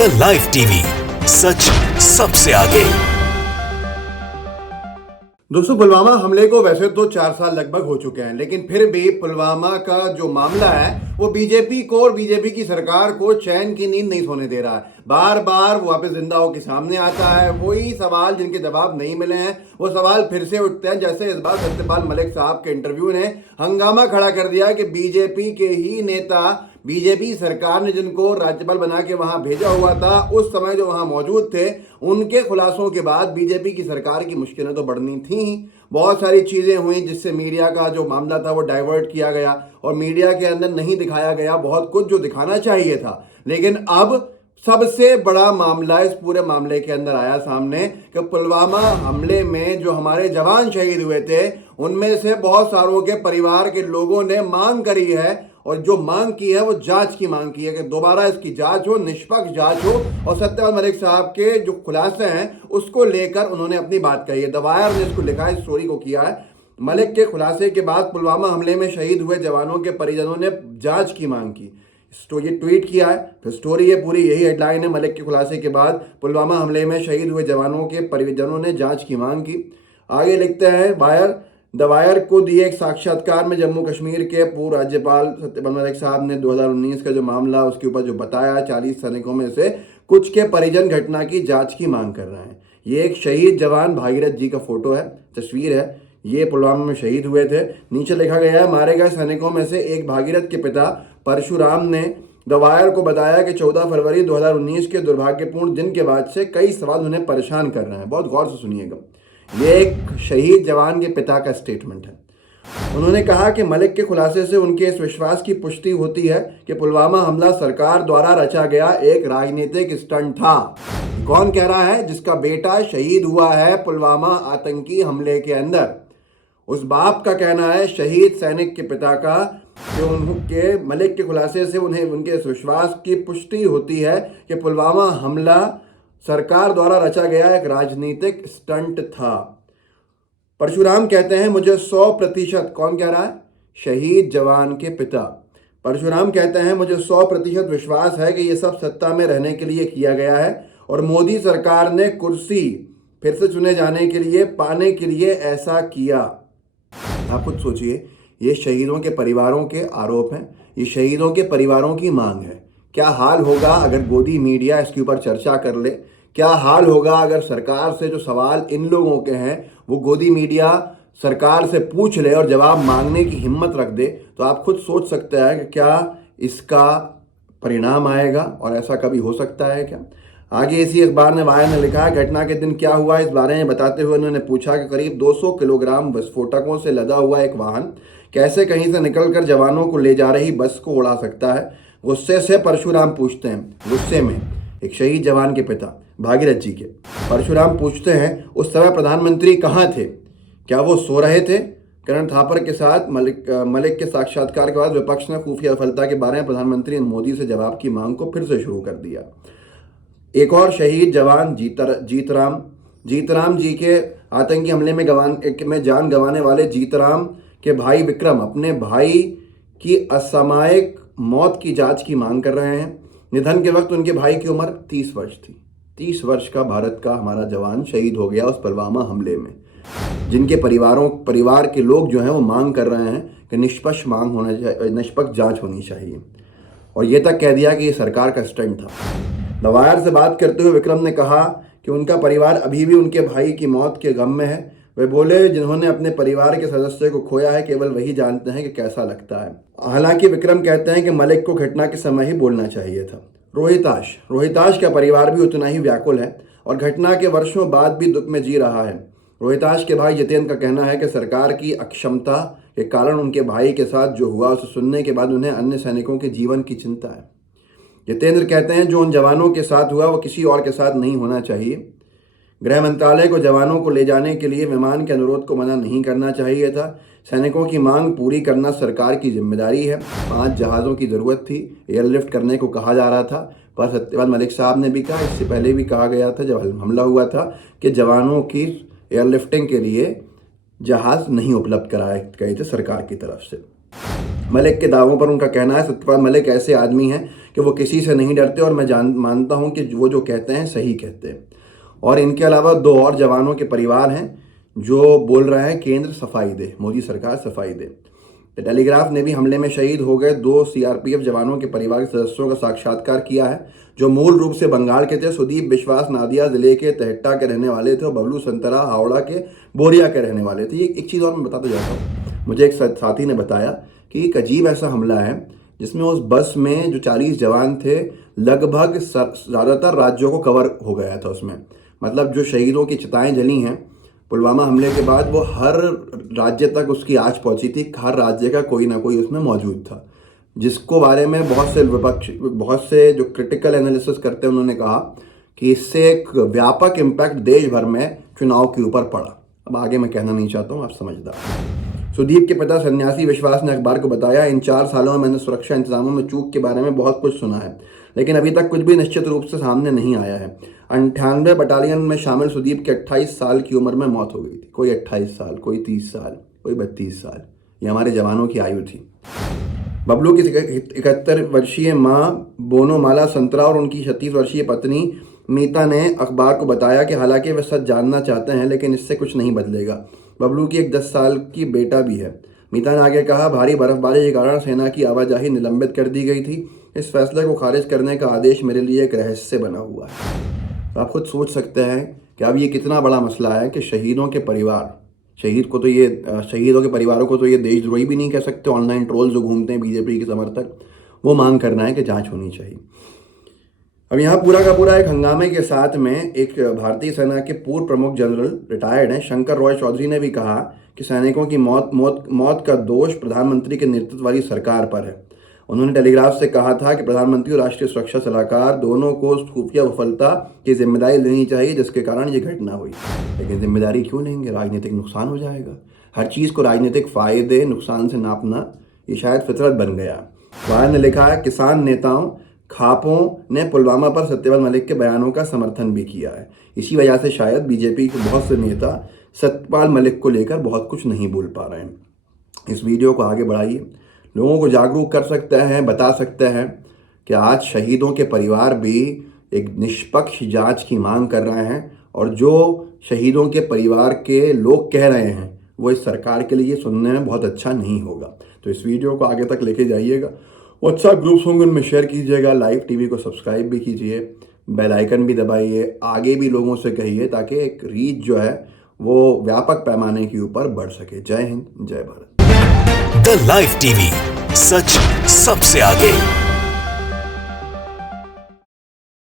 The live TV, सच सबसे आगे। दोस्तों, पुलवामा हमले को वैसे तो 4 साल लगभग हो चुके हैं, लेकिन फिर भी पुलवामा का जो मामला है वो बीजेपी को और बीजेपी की सरकार को चैन की नींद नहीं सोने दे रहा है। बार बार वो वापस जिंदा होकर सामने आता है। वही सवाल जिनके जवाब नहीं मिले हैं, वो सवाल फिर से उठते हैं। जैसे इस बार सत्यपाल मलिक साहब के इंटरव्यू ने हंगामा खड़ा कर दिया कि बीजेपी के ही नेता, बीजेपी सरकार ने जिनको राज्यपाल बना के वहां भेजा हुआ था, उस समय जो वहां मौजूद थे, उनके खुलासों के बाद बीजेपी की सरकार की मुश्किलें तो बढ़नी थी। बहुत सारी चीजें हुई जिससे मीडिया का जो मामला था वो डाइवर्ट किया गया और मीडिया के अंदर नहीं दिखाया गया बहुत कुछ जो दिखाना चाहिए था। लेकिन अब सबसे बड़ा मामला इस पूरे मामले के अंदर आया सामने कि पुलवामा हमले में जो हमारे जवान शहीद हुए थे, उनमें से बहुत सारों के परिवार के लोगों ने मांग करी है, और जो मांग की है वो जांच की मांग की है कि दोबारा इसकी जांच हो, निष्पक्ष जांच हो। और सत्यपाल मलिक साहब के जो खुलासे हैं उसको लेकर उन्होंने अपनी बात कही है। द वायर ने इसको लिखा है, इस स्टोरी को किया है। मलिक के खुलासे के बाद पुलवामा हमले में शहीद हुए जवानों के परिजनों ने जांच की मांग की। ये ट्वीट किया है, फिर स्टोरी ये पूरी यही हेडलाइन है। मलिक के खुलासे के बाद पुलवामा हमले में शहीद हुए जवानों के परिजनों ने जांच की मांग की। आगे लिखते हैं वायर, द वायर को दिए एक साक्षात्कार में जम्मू कश्मीर के पूर्व राज्यपाल सत्यपाल मलिक साहब ने 2019 का जो मामला उसके ऊपर जो बताया, 40 सैनिकों में से कुछ के परिजन घटना की जांच की मांग कर रहे हैं। ये एक शहीद जवान भागीरथ जी का फोटो है, तस्वीर है। ये पुलवामा में शहीद हुए थे। नीचे लिखा गया है, मारे गए सैनिकों में से एक भागीरथ के पिता परशुराम ने द वायर को बताया कि 14 फरवरी 2019 के दुर्भाग्यपूर्ण दिन के बाद से कई सवाल उन्हें परेशान कर रहे हैं। बहुत गौर से सुनिएगा, ये एक शहीद जवान के पिता का स्टेटमेंट है। उन्होंने कहा कि मलिक के खुलासे से उनके इस विश्वास की पुष्टि होती है कि पुलवामा हमला सरकार द्वारा रचा गया एक राजनीतिक स्टंट था। कौन कह रहा है? जिसका बेटा शहीद हुआ है पुलवामा आतंकी हमले के अंदर। उस बाप का कहना है, शहीद सैनिक के पिता का, कि उनके मलिक के खुलासे से उन्हें उनके इस विश्वास की पुष्टि होती है कि पुलवामा हमला सरकार द्वारा रचा गया एक राजनीतिक स्टंट था। परशुराम कहते हैं, मुझे 100%, कौन कह रहा है? शहीद जवान के पिता परशुराम कहते हैं, मुझे 100% विश्वास है कि यह सब सत्ता में रहने के लिए किया गया है और मोदी सरकार ने कुर्सी फिर से चुने जाने के लिए, पाने के लिए ऐसा किया। आप खुद सोचिए, ये शहीदों के परिवारों के आरोप हैं, ये शहीदों के परिवारों की मांग है। क्या हाल होगा अगर गोदी मीडिया इसके ऊपर चर्चा कर ले? क्या हाल होगा अगर सरकार से जो सवाल इन लोगों के हैं वो गोदी मीडिया सरकार से पूछ ले और जवाब मांगने की हिम्मत रख दे? तो आप खुद सोच सकते हैं कि क्या इसका परिणाम आएगा और ऐसा कभी हो सकता है क्या? आगे इसी अखबार ने, वायर ने लिखा है, घटना के दिन क्या हुआ इस बारे में बताते हुए उन्होंने पूछा कि करीब 200 किलोग्राम विस्फोटकों से लदा हुआ एक वाहन कैसे कहीं से निकलकर जवानों को ले जा रही बस को उड़ा सकता है? गुस्से से परशुराम पूछते हैं, गुस्से में एक शहीद जवान के पिता भागीरथ जी के परशुराम पूछते हैं, उस समय प्रधानमंत्री कहाँ थे? क्या वो सो रहे थे? करण थापर के साथ मलिक के साक्षात्कार के बाद विपक्ष ने खुफिया सफलता के बारे में प्रधानमंत्री मोदी से जवाब की मांग को फिर से शुरू कर दिया। एक और शहीद जवान जीतराम जी के आतंकी हमले में जान गंवाने वाले जीतराम के भाई विक्रम अपने भाई की असामयिक मौत की जांच की मांग कर रहे हैं। निधन के वक्त उनके भाई की उम्र 30 वर्ष थी। 30 वर्ष का भारत का हमारा जवान शहीद हो गया उस पुलवामा हमले में, जिनके परिवार के लोग जो हैं वो मांग कर रहे हैं कि निष्पक्ष जांच होनी चाहिए। और ये तक कह दिया कि ये सरकार का स्टंट था। द वायर से बात करते हुए विक्रम ने कहा कि उनका परिवार अभी भी उनके भाई की मौत के गम में है। वे बोले, जिन्होंने अपने परिवार के सदस्य को खोया है केवल वही जानते हैं कि कैसा लगता है। हालांकि विक्रम कहते हैं कि मलिक को घटना के समय ही बोलना चाहिए था। रोहिताश का परिवार भी उतना ही व्याकुल है और घटना के वर्षों बाद भी दुख में जी रहा है। रोहिताश के भाई जितेंद्र का कहना है कि सरकार की अक्षमता के कारण उनके भाई के साथ जो हुआ उसे सुनने के बाद उन्हें अन्य सैनिकों के जीवन की चिंता है। जितेंद्र कहते हैं, जो उन जवानों के साथ हुआ वो किसी और के साथ नहीं होना चाहिए। गृह मंत्रालय को जवानों को ले जाने के लिए विमान के अनुरोध को मना नहीं करना चाहिए था। सैनिकों की मांग पूरी करना सरकार की जिम्मेदारी है। 5 जहाज़ों की ज़रूरत थी, एयरलिफ्ट करने को कहा जा रहा था, पर सत्यपाल मलिक साहब ने भी कहा, इससे पहले भी कहा गया था जब हमला हुआ था, कि जवानों की एयरलिफ्टिंग के लिए जहाज़ नहीं उपलब्ध कराए गए थे सरकार की तरफ से। मलिक के दावों पर उनका कहना है, सत्यपाल मलिक ऐसे आदमी हैं कि वो किसी से नहीं डरते और मैं मानता हूं कि वो जो कहते हैं सही कहते हैं। और इनके अलावा 2 और जवानों के परिवार हैं जो बोल रहे हैं केंद्र सफाई दे, मोदी सरकार सफाई दे। द टेलीग्राफ ने भी हमले में शहीद हो गए 2 सीआरपीएफ जवानों के परिवार के सदस्यों का साक्षात्कार किया है, जो मूल रूप से बंगाल के थे। सुदीप विश्वास नादिया जिले के तेहट्टा के रहने वाले थे और बबलू संतरा हावड़ा के बोरिया के रहने वाले थे। एक चीज़ और मैं बताता जाता हूँ, मुझे एक साथी ने बताया कि एक अजीब ऐसा हमला है जिसमें उस बस में जो 40 जवान थे, लगभग ज़्यादातर राज्यों को कवर हो गया था उसमें। मतलब जो शहीदों की चिताएं जली हैं पुलवामा हमले के बाद, वो हर राज्य तक उसकी आँच पहुंची थी। हर राज्य का कोई ना कोई उसमें मौजूद था, जिसको बारे में बहुत से जो क्रिटिकल एनालिसिस करते हैं उन्होंने कहा कि इससे एक व्यापक इम्पैक्ट देश भर में चुनाव के ऊपर पड़ा। अब आगे मैं कहना नहीं चाहता हूँ, आप समझदार। सुदीप के पिता सन्यासी विश्वास ने अखबार को बताया, इन 4 सालों में मैंने सुरक्षा इंतजामों में चूक के बारे में बहुत कुछ सुना है, लेकिन अभी तक कुछ भी निश्चित रूप से सामने नहीं आया है। 98 बटालियन में शामिल सुदीप के 28 साल की उम्र में मौत हो गई थी। कोई 28 साल, कोई 30 साल, कोई 32 साल, ये हमारे जवानों की आयु थी। बबलू की 71 वर्षीय मां बोनोमाला संतरा और उनकी 36 वर्षीय पत्नी मीता ने अखबार को बताया कि हालांकि वे सच जानना चाहते हैं, लेकिन इससे कुछ नहीं बदलेगा। बबलू की एक 10 साल की बेटा भी है। मीता ने आगे कहा, भारी बर्फबारी के कारण सेना की आवाजाही निलंबित कर दी गई थी। इस फैसले को खारिज करने का आदेश मेरे लिए एक रहस्य बना हुआ है। तो आप खुद सोच सकते हैं कि अब ये कितना बड़ा मसला है कि शहीदों के परिवारों को तो ये देशद्रोही भी नहीं कह सकते। ऑनलाइन ट्रोल जो घूमते हैं बीजेपी के समर्थक, वो मांग करना है कि जांच होनी चाहिए। अब यहाँ पूरा का पूरा एक हंगामे के साथ में एक भारतीय सेना के पूर्व प्रमुख जनरल रिटायर्ड हैं शंकर रॉय चौधरी ने भी कहा कि सैनिकों की मौत का दोष प्रधानमंत्री के नेतृत्व वाली सरकार पर है। उन्होंने टेलीग्राफ से कहा था कि प्रधानमंत्री और राष्ट्रीय सुरक्षा सलाहकार दोनों को खुफिया विफलता की जिम्मेदारी लेनी चाहिए जिसके कारण ये घटना हुई। लेकिन जिम्मेदारी क्यों लेंगे, राजनीतिक नुकसान हो जाएगा। हर चीज़ को राजनीतिक फायदे नुकसान से नापना ये शायद फितरत बन गया। वायर ने लिखा है, किसान नेताओं खापों ने पुलवामा पर सत्यपाल मलिक के बयानों का समर्थन भी किया है। इसी वजह से शायद बीजेपी के बहुत से नेता सत्यपाल मलिक को लेकर बहुत कुछ नहीं बोल पा रहे हैं। इस वीडियो को आगे बढ़ाइए, लोगों को जागरूक कर सकते हैं, बता सकते हैं कि आज शहीदों के परिवार भी एक निष्पक्ष जांच की मांग कर रहे हैं और जो शहीदों के परिवार के लोग कह रहे हैं वो इस सरकार के लिए सुनने में बहुत अच्छा नहीं होगा। तो इस वीडियो को आगे तक लेके जाइएगा, व्हाट्सएप ग्रुप्स होंगे उनमें शेयर कीजिएगा, लाइव टीवी को सब्सक्राइब भी कीजिए, बेल आइकन भी दबाइए, आगे भी लोगों से कहिए ताकि एक रीच जो है वो व्यापक पैमाने के ऊपर बढ़ सके। जय हिंद, जय भारत। द लाइव टीवी, सच सबसे आगे।